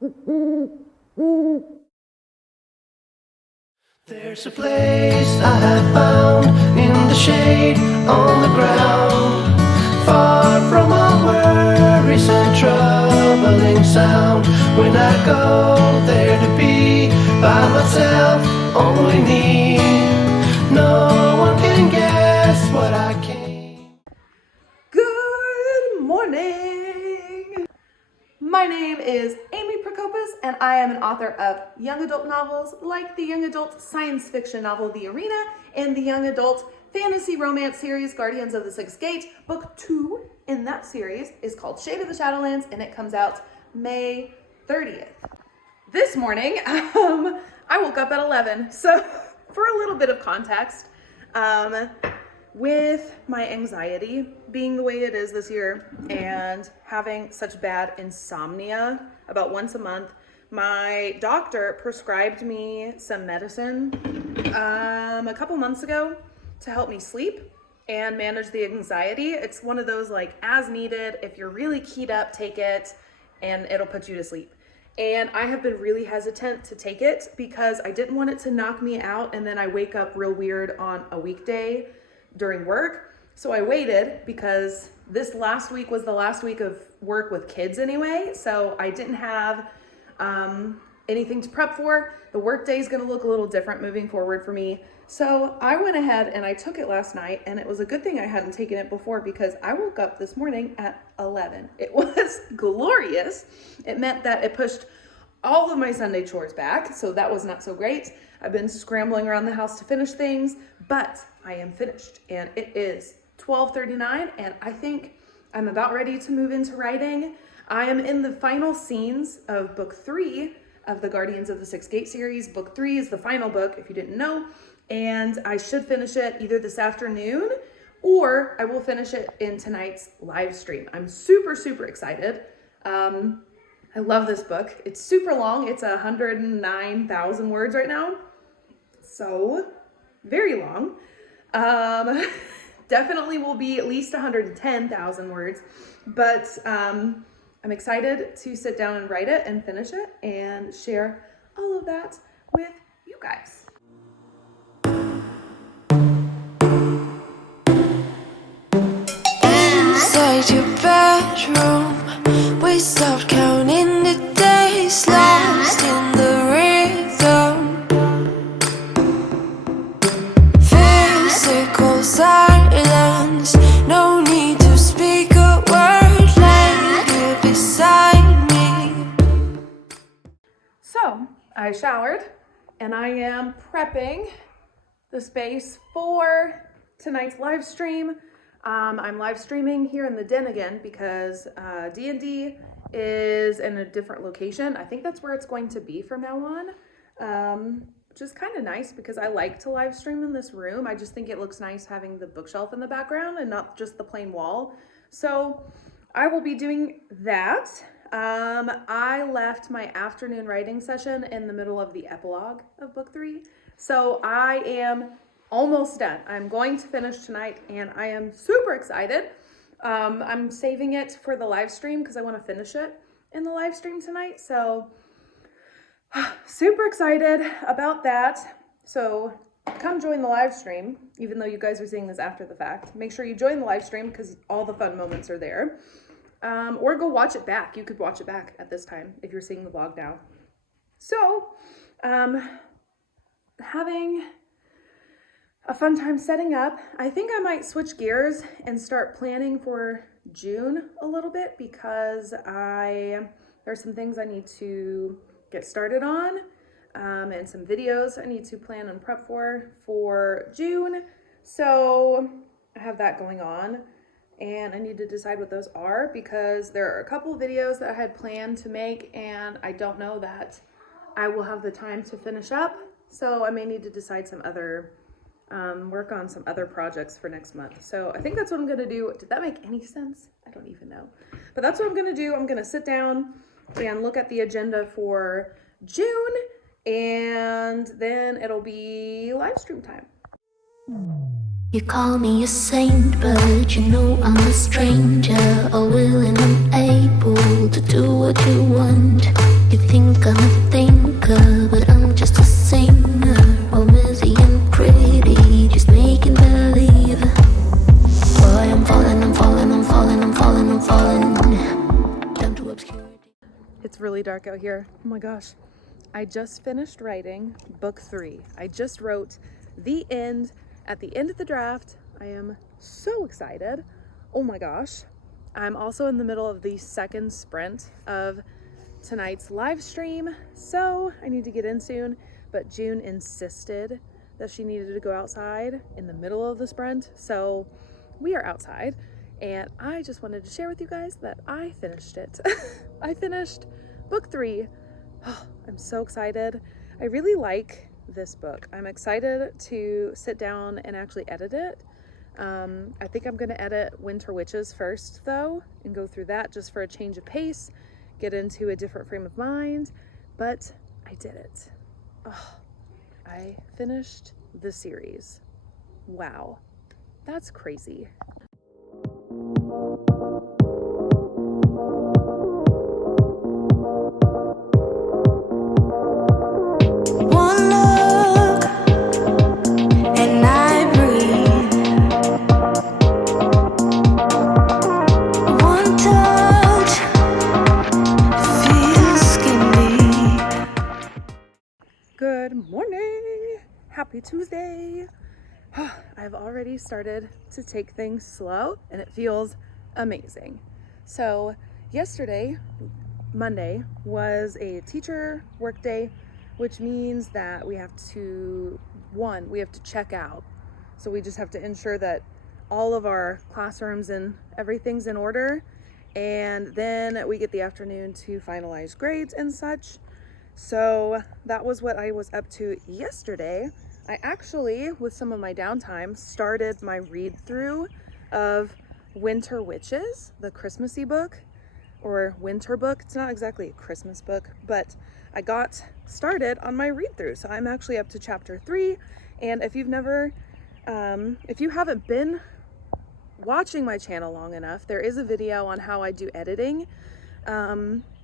There's a place I have found in the shade on the ground, far from all worries and troubling sound. When I go there to be by myself, only me, no one can guess what I came. Good morning! My name is Amy Prokopis, and I am an author of young adult novels like the young adult science fiction novel The Arena and the young adult fantasy romance series Guardians of the Sixth Gate. Book 2 in that series is called Shade of the Shadowlands, and it comes out May 30th. This morning, I woke up at 11, so for a little bit of context, with my anxiety being the way it is this year and having such bad insomnia about once a month, my doctor prescribed me some medicine a couple months ago to help me sleep and manage the anxiety. It's one of those like as needed, if you're really keyed up, take it and it'll put you to sleep. And I have been really hesitant to take it because I didn't want it to knock me out and then I wake up real weird on a weekday during work. So I waited because this last week was the last week of work with kids anyway. So I didn't have anything to prep for. The work day is going to look a little different moving forward for me. So I went ahead and I took it last night, and it was a good thing I hadn't taken it before because I woke up this morning at 11. It was glorious. It meant that it pushed all of my Sunday chores back, so that was not so great. I've been scrambling around the house to finish things, but I am finished, and it is 12:39, and I think I'm about ready to move into writing. I am in the final scenes of book 3 of the Guardians of the Sixth Gate series. Book 3 is the final book, if you didn't know, and I should finish it either this afternoon or I will finish it in tonight's live stream. I'm super, super excited. I love this book. It's super long. It's 109,000 words right now. So very long. Definitely will be at least 110,000 words, but I'm excited to sit down and write it and finish it and share all of that with you guys. Inside your bedroom, we stopped counting the days, lost in the rhythm. Physical silence, no need to speak a word, lay here beside me. So I showered and I am prepping the space for tonight's live stream. I'm live streaming here in the den again because D&D is in a different location. I think that's where it's going to be from now on, which is kind of nice because I like to live stream in this room. I just think it looks nice having the bookshelf in the background and not just the plain wall. So I will be doing that. I left my afternoon writing session in the middle of the epilogue of book 3. So I am almost done. I'm going to finish tonight and I am super excited. I'm saving it for the live stream because I want to finish it in the live stream tonight. So super excited about that. So come join the live stream, even though you guys are seeing this after the fact. Make sure you join the live stream because all the fun moments are there. Or go watch it back. You could watch it back at this time if you're seeing the vlog now. So, having a fun time setting up. I think I might switch gears and start planning for June a little bit because there's some things I need to get started on and some videos I need to plan and prep for June. So I have that going on and I need to decide what those are because there are a couple of videos that I had planned to make and I don't know that I will have the time to finish up. So I may need to decide some other work on some other projects for next month. So I think that's what I'm gonna do. Did that make any sense? I don't even know. But that's what I'm gonna do. I'm gonna sit down and look at the agenda for June and then it'll be live stream time. You call me a saint, but you know I'm a stranger, all willing and able to do what you want. You think I'm a thinker, but I'm just a singer, all busy and pretty, just making believe. Boy, I'm falling, I'm falling, I'm falling, I'm falling, I'm falling down to obscurity. It's really dark out here. Oh my gosh. I just finished writing book 3. I just wrote the end at the end of the draft. I am so excited. Oh my gosh. I'm also in the middle of the second sprint of tonight's live stream, so I need to get in soon. But June insisted that she needed to go outside in the middle of the sprint, so we are outside. And I just wanted to share with you guys that I finished it. I finished book 3. Oh, I'm so excited. I really like this book. I'm excited to sit down and actually edit it. I think I'm going to edit Winter Witches first, though, and go through that just for a change of pace, get into a different frame of mind. But I did it. Oh, I finished the series. Wow, that's crazy. One look and I breathe. One touch feels skin deep. Good morning. Happy Tuesday. I've already started to take things slow and it feels amazing. So yesterday, Monday, was a teacher work day, which means that we have to check out. So we just have to ensure that all of our classrooms and everything's in order. And then we get the afternoon to finalize grades and such. So that was what I was up to yesterday. I actually, with some of my downtime, started my read through of Winter Witches, the Christmassy book, or winter book. It's not exactly a Christmas book, but I got started on my read through. So I'm actually up to chapter 3. And if you haven't been watching my channel long enough, there is a video on how I do editing.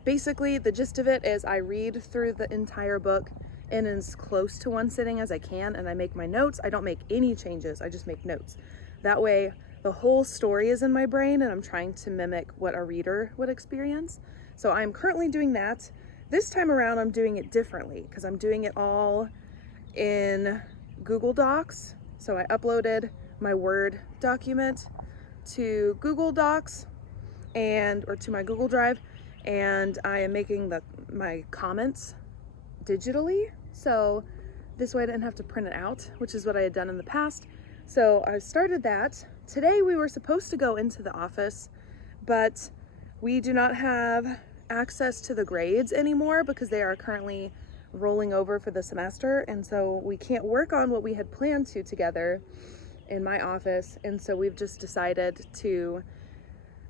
Basically, the gist of it is I read through the entire book in as close to one sitting as I can, and I make my notes. I don't make any changes, I just make notes. That way, the whole story is in my brain, and I'm trying to mimic what a reader would experience. So I'm currently doing that. This time around, I'm doing it differently because I'm doing it all in Google Docs. So I uploaded my Word document to Google Docs or to my Google Drive, and I am making my comments digitally. So this way I didn't have to print it out, which is what I had done in the past. So I started that. Today we were supposed to go into the office, but we do not have access to the grades anymore because they are currently rolling over for the semester, and so we can't work on what we had planned to together in my office. And so we've just decided to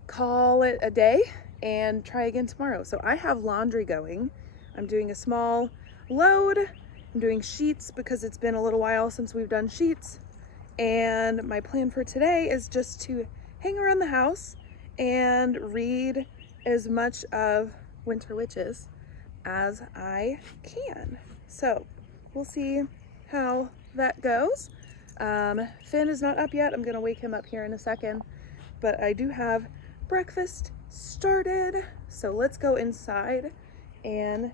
call it a day and try again tomorrow. So I have laundry going. I'm doing a small load. I'm doing sheets because it's been a little while since we've done sheets. And my plan for today is just to hang around the house and read as much of Winter Witches as I can. So we'll see how that goes. Finn is not up yet. I'm gonna wake him up here in a second, but I do have breakfast started. So let's go inside and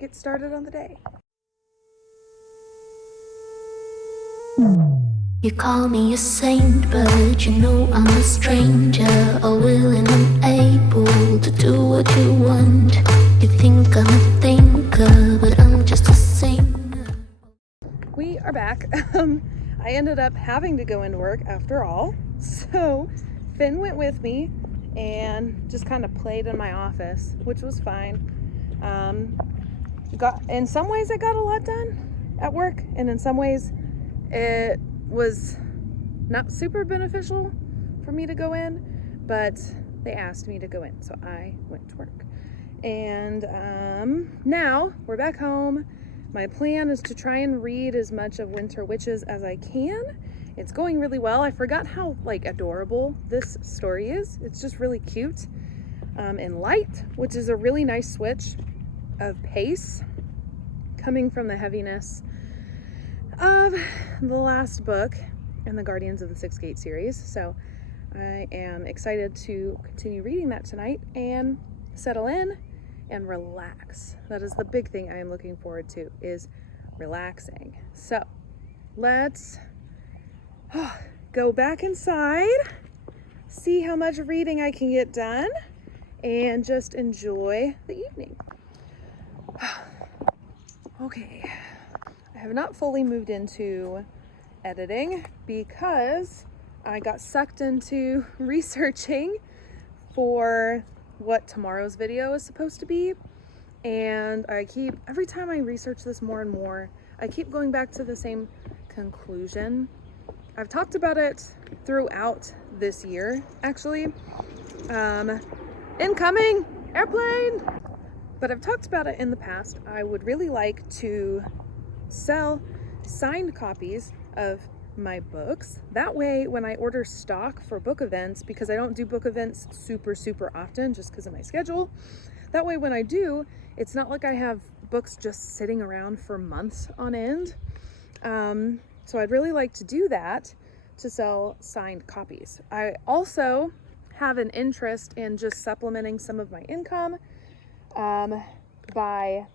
get started on the day. You call me a saint, but you know I'm a stranger, all willing and able to do what you want. You think I'm a thinker, but I'm just a singer. We are back. I ended up having to go into work after all, so Finn went with me and just kind of played in my office, which was fine. In some ways I got a lot done at work, and in some ways it was not super beneficial for me to go in, but they asked me to go in, so I went to work. And now we're back home. My plan is to try and read as much of Winter Witches as I can it's going really well. I forgot how like adorable this story is. It's just really cute and light, which is a really nice switch of pace coming from the heaviness of the last book in the Guardians of the Sixth Gate series. So I am excited to continue reading that tonight and settle in and relax. That is the big thing I am looking forward to, is relaxing. So let's go back inside, see how much reading I can get done, and just enjoy the evening. Okay, I have not fully moved into editing because I got sucked into researching for what tomorrow's video is supposed to be. And every time I research this more and more, I keep going back to the same conclusion. I've talked about it throughout this year, actually. Incoming airplane! But I've talked about it in the past. I would really like to sell signed copies of my books. That way, when I order stock for book events, because I don't do book events super often just because of my schedule, that way when I do, it's not like I have books just sitting around for months on end. So I'd really like to do that, to sell signed copies. I also have an interest in just supplementing some of my income by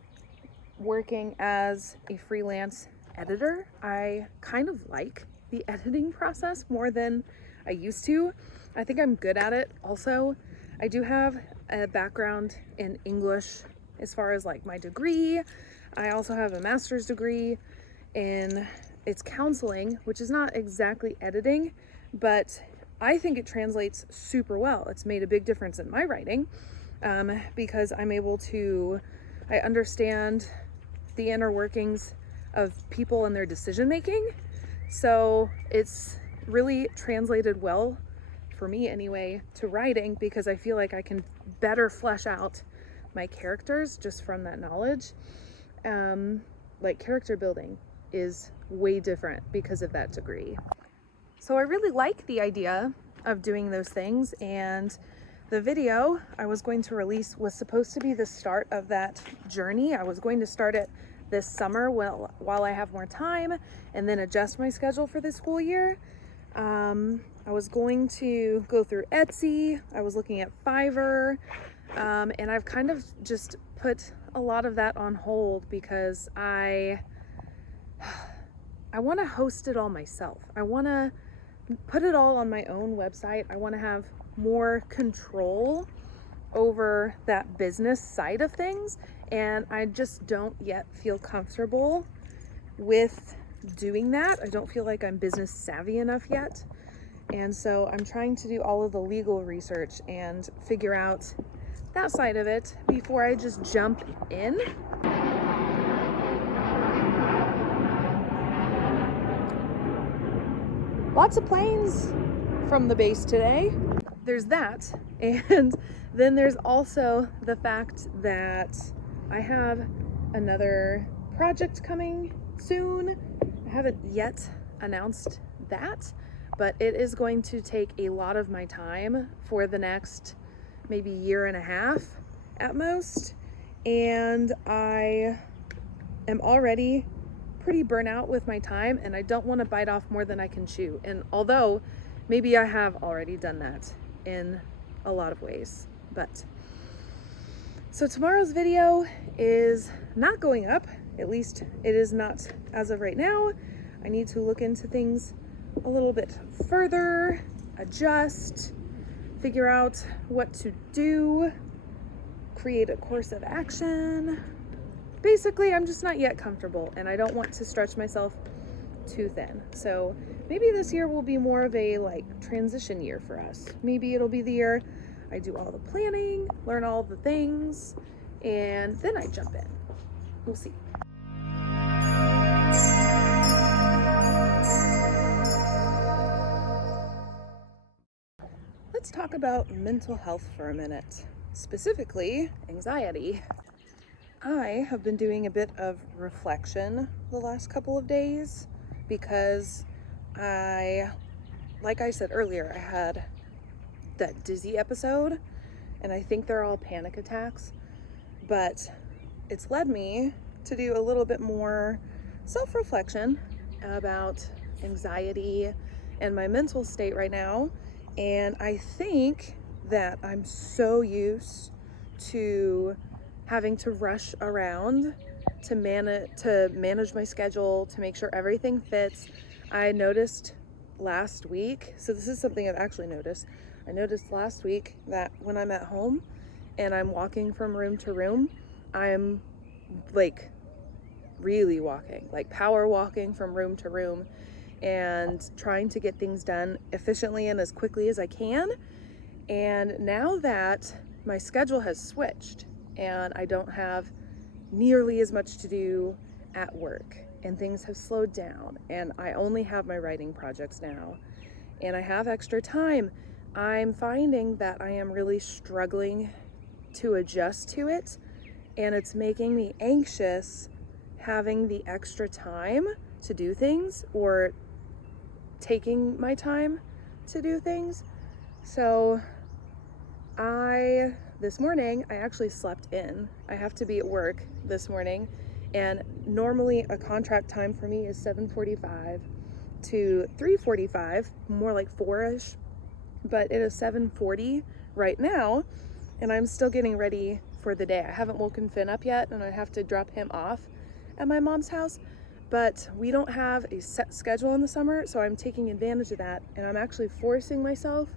working as a freelance editor. I kind of like the editing process more than I used to. I think I'm good at it. Also, I do have a background in English as far as like my degree. I also have a master's degree in counseling, which is not exactly editing, but I think it translates super well. It's made a big difference in my writing because I understand the inner workings of people and their decision making. So it's really translated well, for me anyway, to writing, because I feel like I can better flesh out my characters just from that knowledge. Like character building is way different because of that degree. So I really like the idea of doing those things, and the video I was going to release was supposed to be the start of that journey. I was going to start it this summer while I have more time, and then adjust my schedule for the school year. I was going to go through Etsy. I was looking at Fiverr, and I've kind of just put a lot of that on hold because I want to host it all myself. I want to put it all on my own website. I want to have more control over that business side of things, and I just don't yet feel comfortable with doing that. I don't feel like I'm business savvy enough yet, and so I'm trying to do all of the legal research and figure out that side of it before I just jump in. Lots of planes from the base today. There's that, and then there's also the fact that I have another project coming soon. I haven't yet announced that, but it is going to take a lot of my time for the next maybe year and a half at most, and I am already pretty burnt out with my time, and I don't want to bite off more than I can chew. And although maybe I have already done that in a lot of ways, but so tomorrow's video is not going up. At least it is not as of right now. I need to look into things a little bit further, adjust, figure out what to do, create a course of action. Basically, I'm just not yet comfortable, and I don't want to stretch myself too thin. So maybe this year will be more of a like transition year for us. Maybe it'll be the year I do all the planning, learn all the things, and then I jump in. We'll see. Let's talk about mental health for a minute, specifically anxiety. I have been doing a bit of reflection the last couple of days because like I said earlier, I had that dizzy episode, and I think they're all panic attacks, but it's led me to do a little bit more self-reflection about anxiety and my mental state right now. And I think that I'm so used to having to rush around to manage my schedule, to make sure everything fits. I noticed last week, so this is something I've actually noticed. I noticed last week that when I'm at home and I'm walking from room to room, I'm like really walking, like power walking from room to room and trying to get things done efficiently and as quickly as I can. And now that my schedule has switched and I don't have nearly as much to do at work and things have slowed down and I only have my writing projects now and I have extra time, I'm finding that I am really struggling to adjust to it, and it's making me anxious having the extra time to do things or taking my time to do things. So this morning, I actually slept in. I have to be at work this morning, and normally a contract time for me is 7:45 to 3:45, more like 4-ish, but it is 7:40 right now, and I'm still getting ready for the day. I haven't woken Finn up yet, and I have to drop him off at my mom's house, but we don't have a set schedule in the summer, so I'm taking advantage of that, and I'm actually forcing myself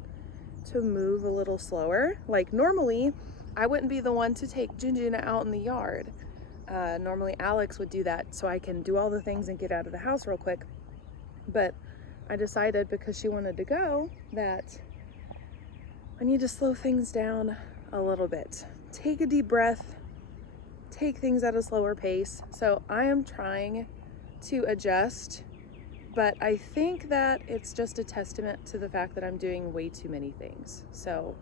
to move a little slower. Like normally, I wouldn't be the one to take Jinjin out in the yard. Normally Alex would do that so I can do all the things and get out of the house real quick. But I decided, because she wanted to go, that I need to slow things down a little bit. Take a deep breath, take things at a slower pace. So I am trying to adjust, but I think that it's just a testament to the fact that I'm doing way too many things. So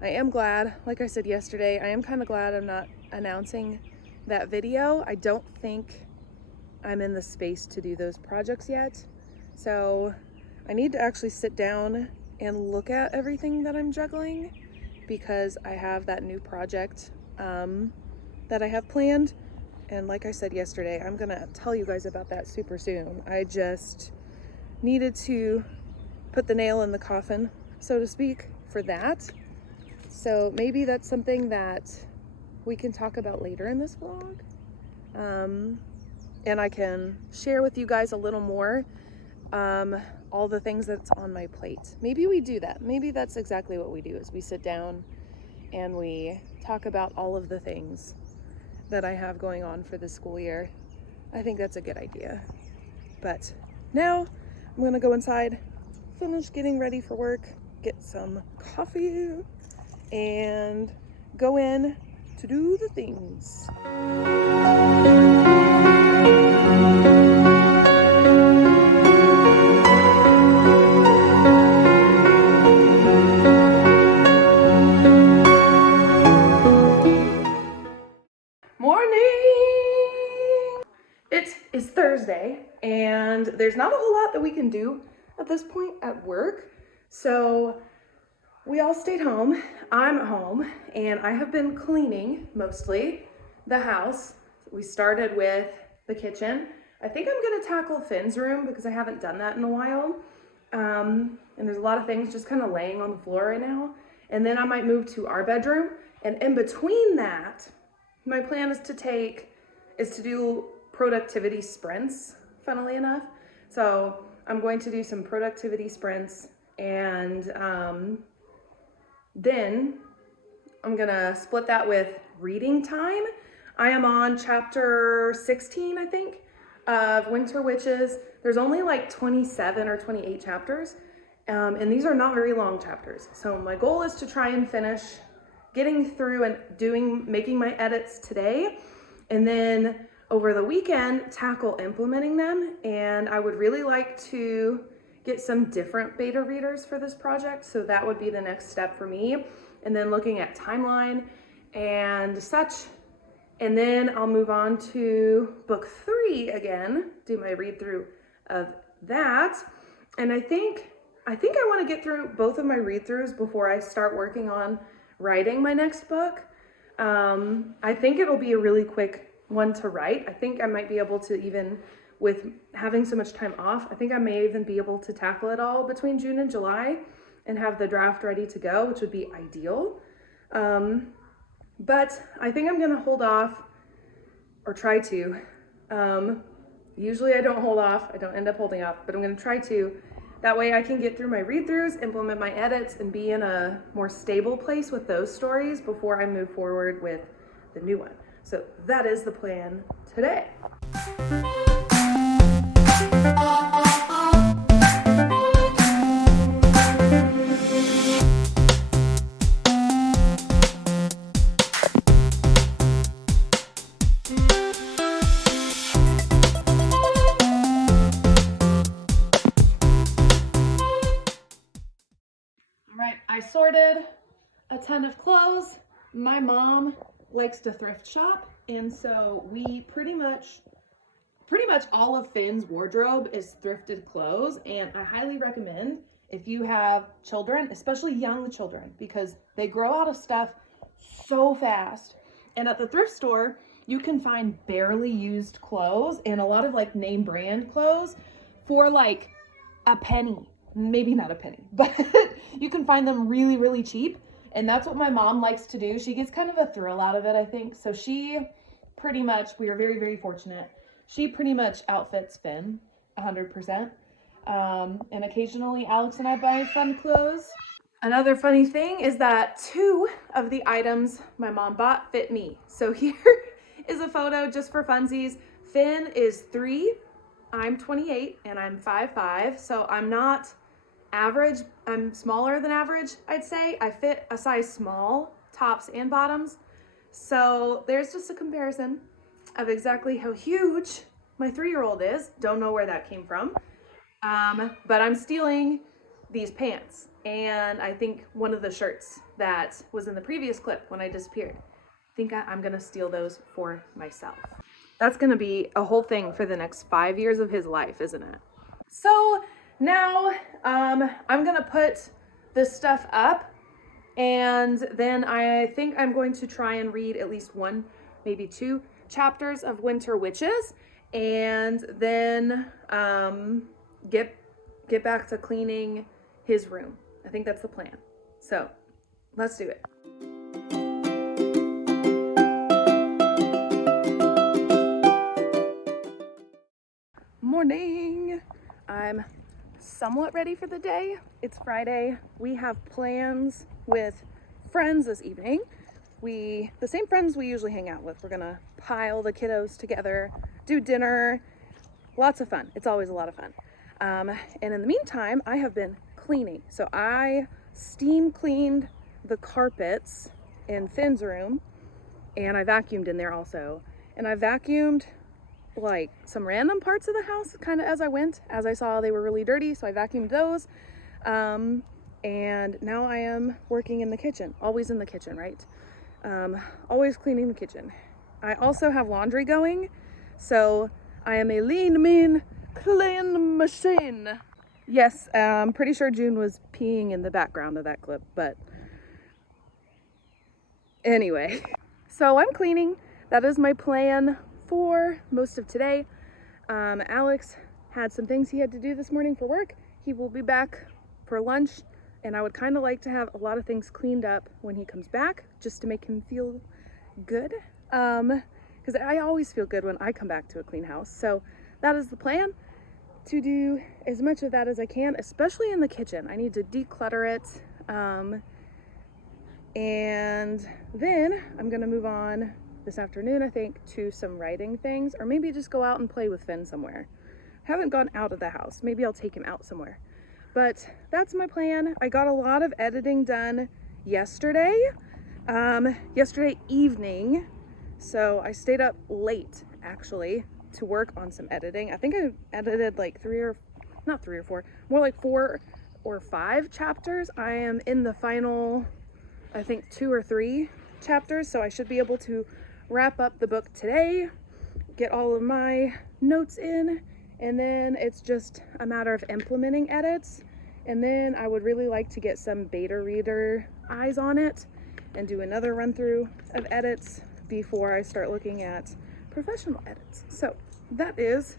I am glad, like I said yesterday, I am kind of glad I'm not announcing that video. I don't think I'm in the space to do those projects yet. So I need to actually sit down and look at everything that I'm juggling, because I have that new project that I have planned. And like I said yesterday, I'm gonna tell you guys about that super soon. I just needed to put the nail in the coffin, so to speak, for that. So maybe that's something that we can talk about later in this vlog. And I can share with you guys a little more all the things that's on my plate. Maybe we do that. Maybe that's exactly what we do, is we sit down and we talk about all of the things that I have going on for this school year. I think that's a good idea. But now I'm gonna go inside, finish getting ready for work, get some coffee, and go in to do the things. It is Thursday, and there's not a whole lot that we can do at this point at work. So we all stayed home. I'm at home, and I have been cleaning mostly the house. We started with the kitchen. I think I'm gonna tackle Finn's room because I haven't done that in a while. And there's a lot of things just kind of laying on the floor right now. And then I might move to our bedroom. And in between that, my plan is to do productivity sprints, funnily enough. So I'm going to do some productivity sprints, and then I'm gonna split that with reading time. I am on chapter 16, I think, of Winter Witches. There's only like 27 or 28 chapters, and these are not very long chapters. So my goal is to try and finish getting through and making my edits today, and then over the weekend tackle implementing them. And I would really like to get some different beta readers for this project, so that would be the next step for me. And then looking at timeline and such, and then I'll move on to book 3 again, do my read through of that. And I think I want to get through both of my read-throughs before I start working on writing my next book. I think it'll be a really quick one to write. I think I might be able to, even with having so much time off, I think I may even be able to tackle it all between June and July and have the draft ready to go, which would be ideal. But I think I'm going to hold off, or try to. Usually I don't hold off. I don't end up holding off, but I'm going to try to. That way I can get through my read-throughs, implement my edits, and be in a more stable place with those stories before I move forward with the new one. So that is the plan today. I sorted a ton of clothes. My mom likes to thrift shop, and so we pretty much all of Finn's wardrobe is thrifted clothes, and I highly recommend if you have children, especially young children, because they grow out of stuff so fast. And at the thrift store, you can find barely used clothes and a lot of like name brand clothes for like a penny. Maybe not a penny, but you can find them really, really cheap. And that's what my mom likes to do. She gets kind of a thrill out of it, I think. So she pretty much, we are very, very fortunate. She pretty much outfits Finn 100%. And occasionally Alex and I buy fun clothes. Another funny thing is that 2 of the items my mom bought fit me. So here is a photo just for funsies. Finn is 3, I'm 28, and I'm 5'5", so I'm not average. I'm smaller than average, I'd say. I fit a size small, tops and bottoms. So there's just a comparison of exactly how huge my 3-year-old is. Don't know where that came from. But I'm stealing these pants, and I think one of the shirts that was in the previous clip when I disappeared. I think I'm gonna steal those for myself. That's gonna be a whole thing for the next 5 years of his life, isn't it? So now I'm gonna put this stuff up, and then I think I'm going to try and read at least 1, maybe 2 chapters of Winter Witches, and then get back to cleaning his room. I think that's the plan. So let's do it. Morning. I'm somewhat ready for the day. It's Friday. We have plans with friends this evening. The same friends we usually hang out with. We're gonna pile the kiddos together, do dinner, lots of fun. It's always a lot of fun. And in the meantime, I have been cleaning. So I steam cleaned the carpets in Finn's room, and I vacuumed in there also. And I vacuumed like some random parts of the house kind of as I went, as I saw they were really dirty, so I vacuumed those. And now I am working in the kitchen, always in the kitchen, right? Always cleaning the kitchen. I also have laundry going, so I am a lean, mean, clean machine. Yes, I'm pretty sure June was peeing in the background of that clip, but anyway. So I'm cleaning. That is my plan for most of today. Alex had some things he had to do this morning for work. He will be back for lunch, and I would kind of like to have a lot of things cleaned up when he comes back, just to make him feel good. Because I always feel good when I come back to a clean house. So that is the plan, to do as much of that as I can, especially in the kitchen. I need to declutter it. And then I'm gonna move on this afternoon, I think, to some writing things, or maybe just go out and play with Finn somewhere. I haven't gone out of the house. Maybe I'll take him out somewhere. But that's my plan. I got a lot of editing done yesterday evening. So I stayed up late, actually, to work on some editing. I think I edited like 4 or 5 chapters. I am in the final, I think, 2 or 3 chapters, so I should be able to wrap up the book today, get all of my notes in, and then it's just a matter of implementing edits. And then I would really like to get some beta reader eyes on it and do another run through of edits before I start looking at professional edits. So that is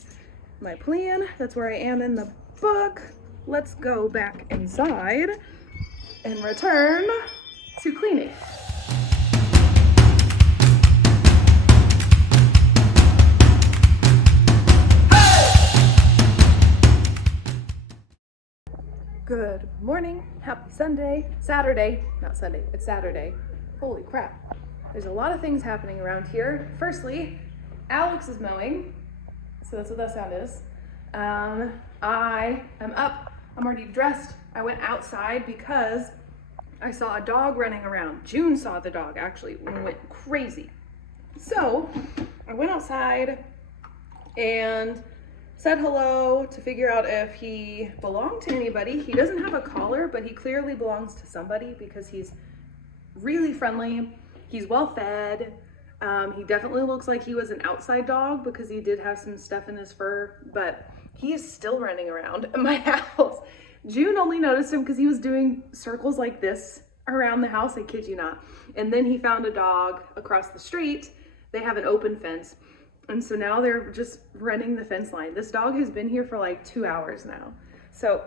my plan. That's where I am in the book. Let's go back inside and return to cleaning. Good morning, happy Sunday, Saturday, not Sunday, it's Saturday. Holy crap, there's a lot of things happening around here. Firstly, Alex is mowing, so that's what that sound is. I am up, I'm already dressed. I went outside because I saw a dog running around. June saw the dog actually and went crazy. So I went outside and said hello to figure out if he belonged to anybody. He doesn't have a collar, but he clearly belongs to somebody because he's really friendly. He's well fed. He definitely looks like he was an outside dog because he did have some stuff in his fur, but he is still running around my house. June only noticed him because he was doing circles like this around the house, I kid you not. And then he found a dog across the street. They have an open fence. And so now they're just running the fence line. This dog has been here for like 2 hours now. So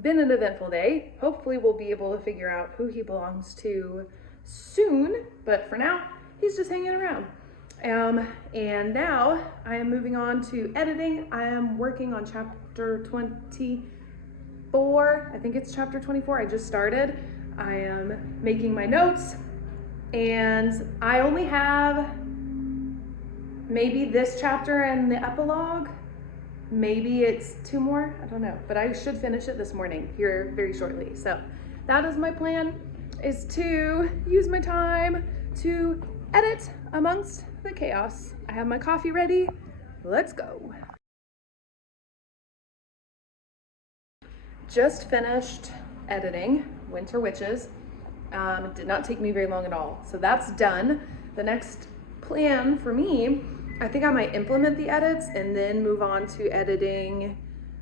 been an eventful day. Hopefully we'll be able to figure out who he belongs to soon. But for now, he's just hanging around. And now I am moving on to editing. I am working on chapter 24. I think it's chapter 24. I just started. I am making my notes. And I only have maybe this chapter and the epilogue. Maybe it's 2 more, I don't know, but I should finish it this morning here very shortly. So that is my plan, is to use my time to edit amongst the chaos. I have my coffee ready, let's go. Just finished editing Winter Witches. It did not take me very long at all. So that's done. The next plan for me, I think I might implement the edits and then move on to editing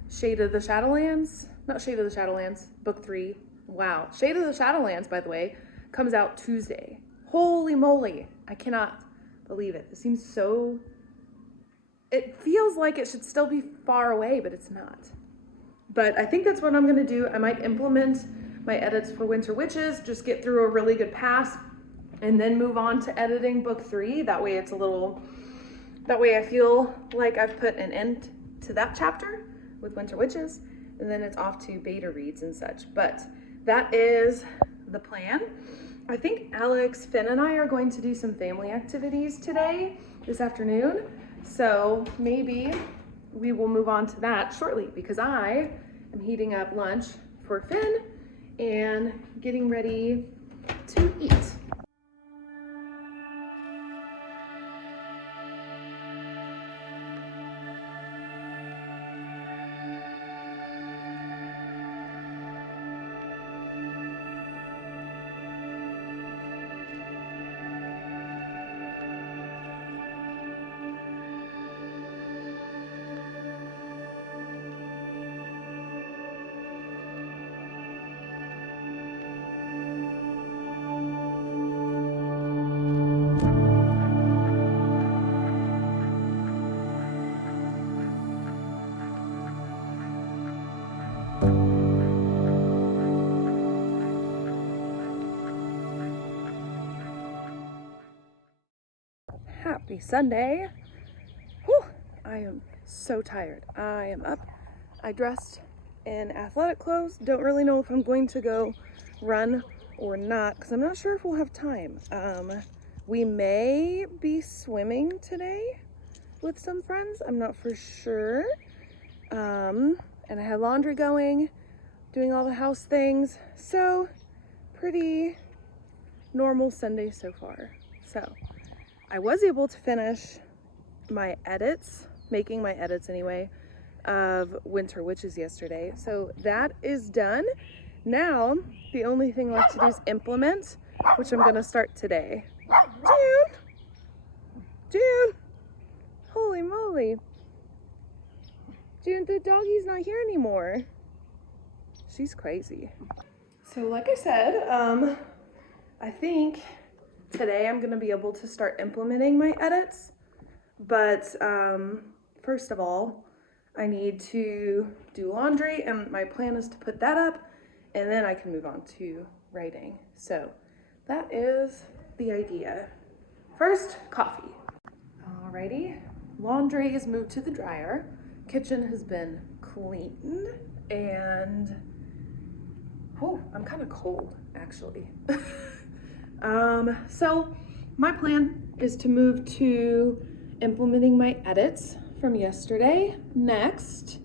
Shade of the Shadowlands. Not Shade of the Shadowlands, book 3. Wow. Shade of the Shadowlands, by the way, comes out Tuesday. Holy moly. I cannot believe it. It seems so, it feels like it should still be far away, but it's not. But I think that's what I'm gonna do. I might implement my edits for Winter Witches, just get through a really good pass, and then move on to editing book 3. That way it's a little, that way I feel like I've put an end to that chapter with Winter Witches, and then it's off to beta reads and such. But that is the plan. I think Alex, Finn, and I are going to do some family activities today, this afternoon. So maybe we will move on to that shortly because I am heating up lunch for Finn and getting ready to eat. Happy Sunday. Whew, I am so tired. I am up. I dressed in athletic clothes. Don't really know if I'm going to go run or not because I'm not sure if we'll have time. We may be swimming today with some friends. I'm not for sure. And I had laundry going, doing all the house things. So pretty normal Sunday so far. So I was able to finish my edits, making my edits anyway, of Winter Witches yesterday. So that is done. Now, the only thing left to do is implement, which I'm gonna start today. June! Holy moly. Dude, the doggy's not here anymore. She's crazy. So like I said, I think today I'm gonna be able to start implementing my edits. But first of all, I need to do laundry, and my plan is to put that up, and then I can move on to writing. So that is the idea. First, coffee. Alrighty, laundry is moved to the dryer. Kitchen has been cleaned, and oh, I'm kind of cold actually. So my plan is to move to implementing my edits from yesterday next.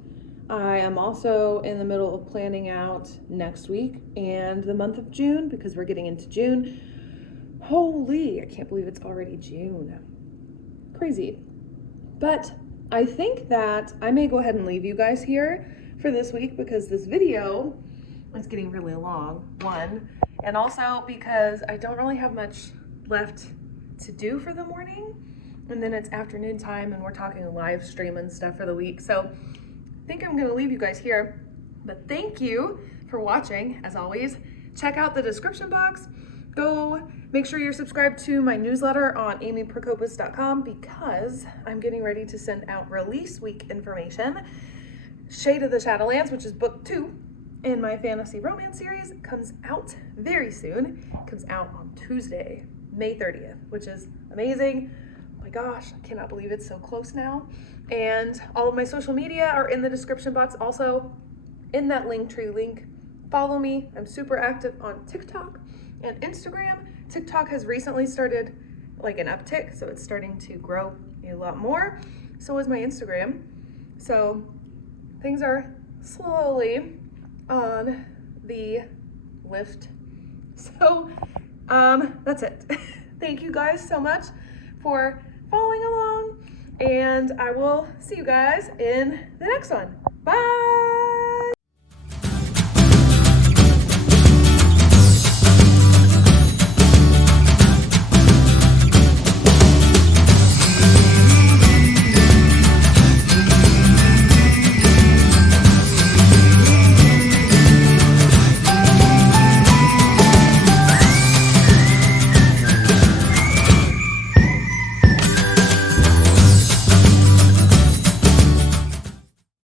I am also in the middle of planning out next week and the month of June, because we're getting into June. Holy, I can't believe it's already June. Crazy. But I think that I may go ahead and leave you guys here for this week, because this video is getting really long, one, and also because I don't really have much left to do for the morning. And then it's afternoon time, and we're talking live stream and stuff for the week. So I think I'm gonna leave you guys here, but thank you for watching. As always, check out the description box. Go make sure you're subscribed to my newsletter on amyprokopis.com, because I'm getting ready to send out release week information. Shade of the Shadowlands, which is book 2 in my fantasy romance series, comes out very soon. It comes out on Tuesday, May 30th, which is amazing. My gosh, I cannot believe it's so close now. And all of my social media are in the description box, also in that Linktree link. Follow me. I'm super active on TikTok and Instagram. TikTok has recently started like an uptick, so it's starting to grow a lot more. So is my Instagram. So things are slowly on the lift. So that's it. Thank you guys so much for following along, and I will see you guys in the next one. Bye.